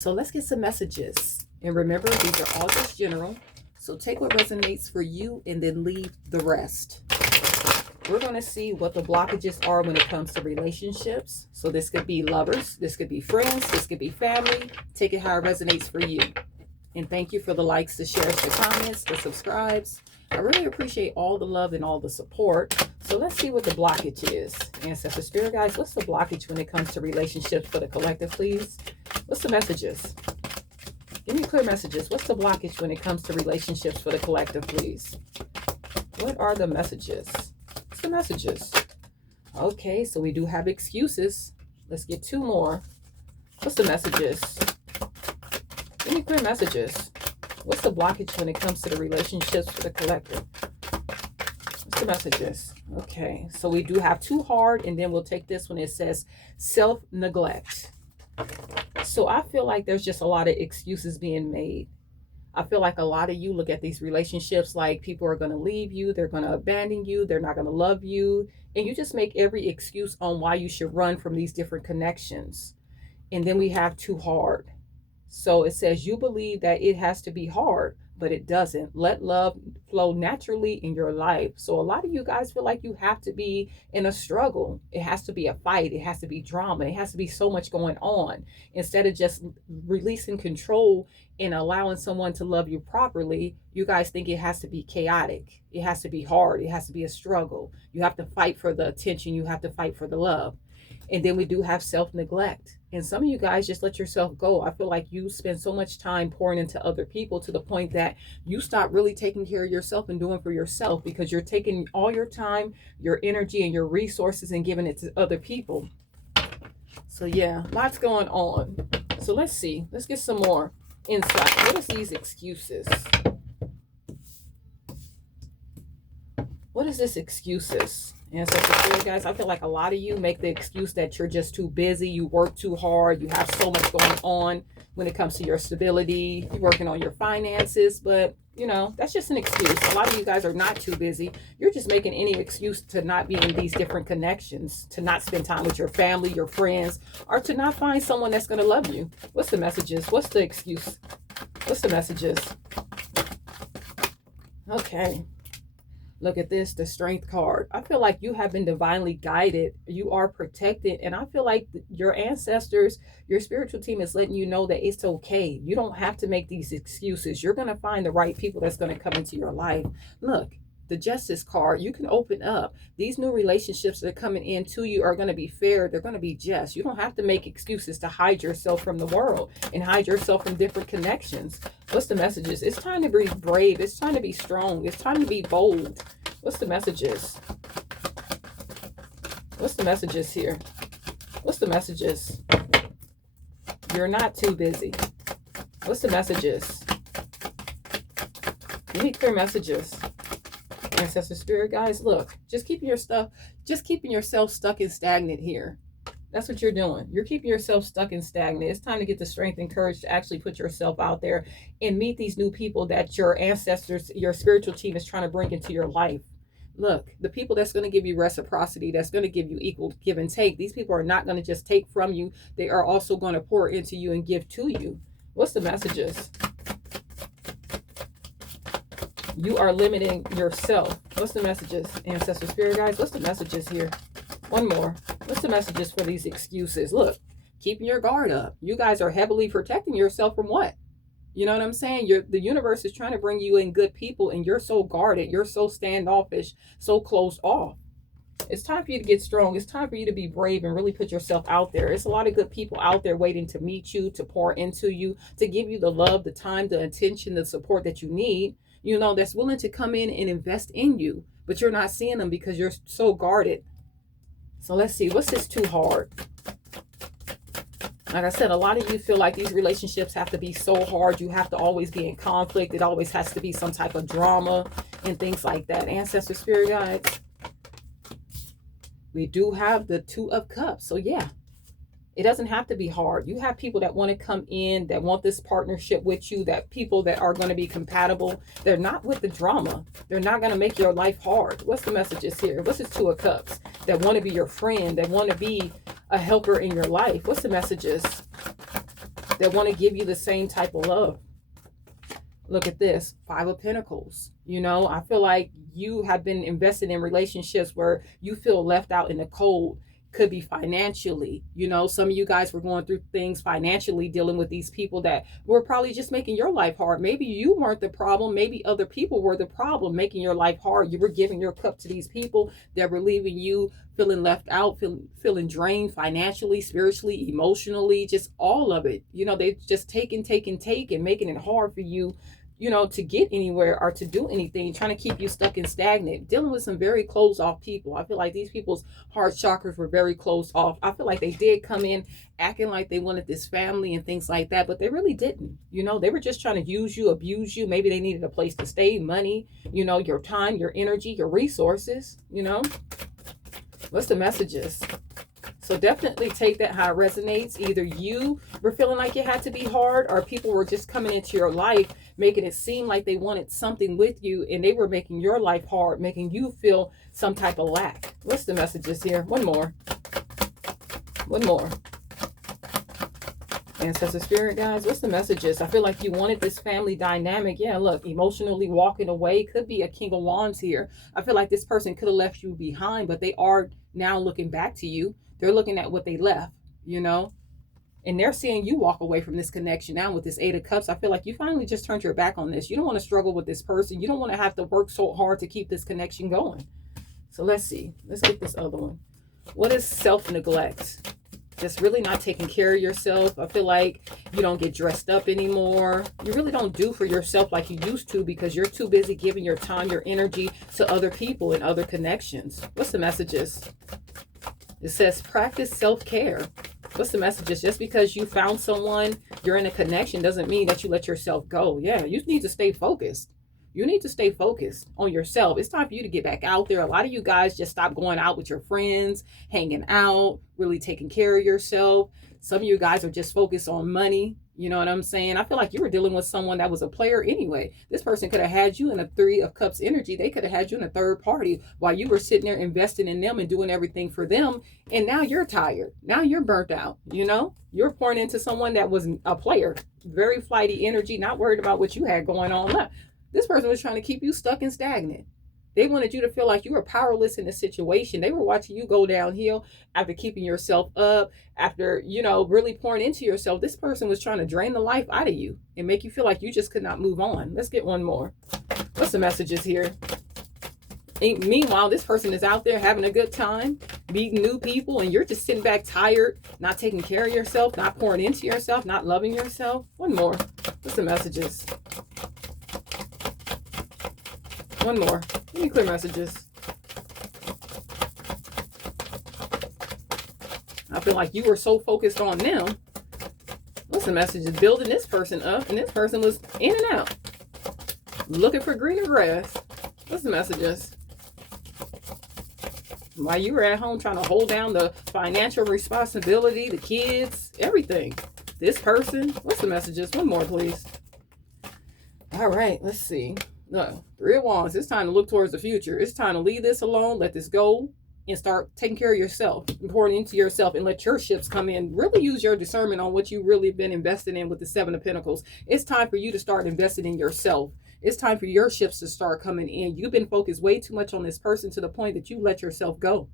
So let's get some messages. And remember, these are all just general. So take what resonates for you and then leave the rest. We're going to see what the blockages are when it comes to relationships. So this could be lovers, this could be friends, this could be family. Take it how it resonates for you. And thank you for the likes, the shares, the comments, the subscribes. I really appreciate all the love and all the support. So let's see what the blockage is. Ancestor Spirit Guides, what's the blockage when it comes to relationships for the collective, please? What's the messages? Give me clear messages. What's the blockage when it comes to relationships for the collective, please? What are the messages? What's the messages? Okay, so we do have excuses. Let's get 2 more. What's the messages? Give me clear messages. What's the blockage when it comes to the relationships for the collective? What's the messages? Okay, so we do have too hard, and then we'll take this one. It says self-neglect. So I feel like there's just a lot of excuses being made. I feel like a lot of you look at these relationships like people are going to leave you, they're going to abandon you, they're not going to love you, and you just make every excuse on why you should run from these different connections. And then we have too hard. So it says you believe that it has to be hard, but it doesn't. Let love flow naturally in your life. So a lot of you guys feel like you have to be in a struggle. It has to be a fight. It has to be drama. It has to be so much going on. Instead of just releasing control and allowing someone to love you properly, you guys think it has to be chaotic. It has to be hard. It has to be a struggle. You have to fight for the attention. You have to fight for the love. And then we do have self-neglect. And some of you guys just let yourself go. I feel like you spend so much time pouring into other people to the point that you stop really taking care of yourself and doing for yourself, because you're taking all your time, your energy, and your resources and giving it to other people. So yeah, lots going on. So let's see. Let's get some more insight. What is these excuses? What is this excuses? Ancestor Spirit Guys, I feel like a lot of you make the excuse that you're just too busy, you work too hard, you have so much going on when it comes to your stability, you're working on your finances, but you know, that's just an excuse. A lot of you guys are not too busy. You're just making any excuse to not be in these different connections, to not spend time with your family, your friends, or to not find someone that's going to love you. What's the messages? What's the excuse? What's the messages? Okay. Look at this, the Strength card. I feel like you have been divinely guided. You are protected. And I feel like your ancestors, your spiritual team is letting you know that it's okay. You don't have to make these excuses. You're going to find the right people that's going to come into your life. Look, the Justice card, you can open up. These new relationships that are coming into you are going to be fair. They're going to be just. You don't have to make excuses to hide yourself from the world and hide yourself from different connections. What's the messages? It's time to be brave. It's time to be strong. It's time to be bold. What's the messages? What's the messages here? What's the messages? You're not too busy. What's the messages? Give me clear messages. Ancestor Spirit Guys, look, just keeping yourself stuck and stagnant here. That's what you're doing. You're keeping yourself stuck and stagnant. It's time to get the strength and courage to actually put yourself out there and meet these new people that your ancestors, your spiritual team is trying to bring into your life. Look, the people that's going to give you reciprocity, that's going to give you equal give and take. These people are not going to just take from you. They are also going to pour into you and give to you. What's the messages? You are limiting yourself. What's the messages, Ancestor Spirit Guys? What's the messages here? One more. What's the messages for these excuses? Look, keeping your guard up. You guys are heavily protecting yourself from what? You know what I'm saying? The universe is trying to bring you in good people, and you're so guarded. You're so standoffish, so closed off. It's time for you to get strong. It's time for you to be brave and really put yourself out there. It's a lot of good people out there waiting to meet you, to pour into you, to give you the love, the time, the attention, the support that you need. You know, that's willing to come in and invest in you, but you're not seeing them because you're so guarded. So let's see, what's this too hard? Like I said, a lot of you feel like these relationships have to be so hard. You have to always be in conflict. It always has to be some type of drama and things like that. Ancestor Spirit Guides, we do have the Two of Cups. So yeah, it doesn't have to be hard. You have people that want to come in, that want this partnership with you, that people that are going to be compatible. They're not with the drama. They're not going to make your life hard. What's the messages here? What's this Two of Cups? That want to be your friend, that want to be a helper in your life. What's the messages? that want to give you the same type of love. Look at this, 5 of Pentacles. You know, I feel like you have been invested in relationships where you feel left out in the cold. Could be financially, you know, some of you guys were going through things financially, dealing with these people that were probably just making your life hard. Maybe you weren't the problem. Maybe other people were the problem, making your life hard. You were giving your cup to these people that were leaving you feeling left out, feeling drained financially, spiritually, emotionally, just all of it. You know, they just take, making it hard for you, you know, to get anywhere or to do anything, trying to keep you stuck and stagnant, dealing with some very closed off people. I feel like these people's heart chakras were very closed off. I feel like they did come in acting like they wanted this family and things like that, but they really didn't. You know, they were just trying to use you, abuse you. Maybe they needed a place to stay, money, you know, your time, your energy, your resources, you know. What's the messages? So definitely take that how it resonates. Either you were feeling like it had to be hard, or people were just coming into your life, making it seem like they wanted something with you, and they were making your life hard, making you feel some type of lack. What's the messages here? One more. One more. Ancestor spirit, guys, what's the messages? I feel like you wanted this family dynamic. Yeah, look, emotionally walking away. Could be a King of Wands here. I feel like this person could have left you behind, but they are now looking back to you. They're looking at what they left, you know, and they're seeing you walk away from this connection. Now with this 8 of Cups, I feel like you finally just turned your back on this. You don't want to struggle with this person. You don't want to have to work so hard to keep this connection going. So let's see. Let's get this other one. What is self-neglect? Just really not taking care of yourself. I feel like you don't get dressed up anymore. You really don't do for yourself like you used to, because you're too busy giving your time, your energy to other people and other connections. What's the messages? It says practice self-care. What's the messages? Just because you found someone, you're in a connection, doesn't mean that you let yourself go. Yeah, you need to stay focused. You need to stay focused on yourself. It's time for you to get back out there. A lot of you guys just stop going out with your friends, hanging out, really taking care of yourself. Some of you guys are just focused on money. You know what I'm saying? I feel like you were dealing with someone that was a player anyway. This person could have had you in a 3 of Cups energy. They could have had you in a third party while you were sitting there investing in them and doing everything for them. And now you're tired. Now you're burnt out. You know, you're pouring into someone that was a player, very flighty energy, not worried about what you had going on. This person was trying to keep you stuck and stagnant. They wanted you to feel like you were powerless in the situation. They were watching you go downhill after keeping yourself up, after, you know, really pouring into yourself. This person was trying to drain the life out of you and make you feel like you just could not move on. Let's get one more. What's the messages here? Meanwhile, this person is out there having a good time, meeting new people, and you're just sitting back tired, not taking care of yourself, not pouring into yourself, not loving yourself. One more. What's the messages? One more. Give me clear messages. I feel like you were so focused on them. What's the messages? Building this person up, and this person was in and out, looking for greener grass. What's the messages? While you were at home trying to hold down the financial responsibility, the kids, everything. This person. What's the messages? One more, please. All right, let's see. No, 3 of Wands. It's time to look towards the future. It's time to leave this alone, let this go, and start taking care of yourself, pouring into yourself, and let your ships come in. Really use your discernment on what you really been investing in with the 7 of Pentacles. It's time for you to start investing in yourself. It's time for your ships to start coming in. You've been focused way too much on this person to the point that you let yourself go.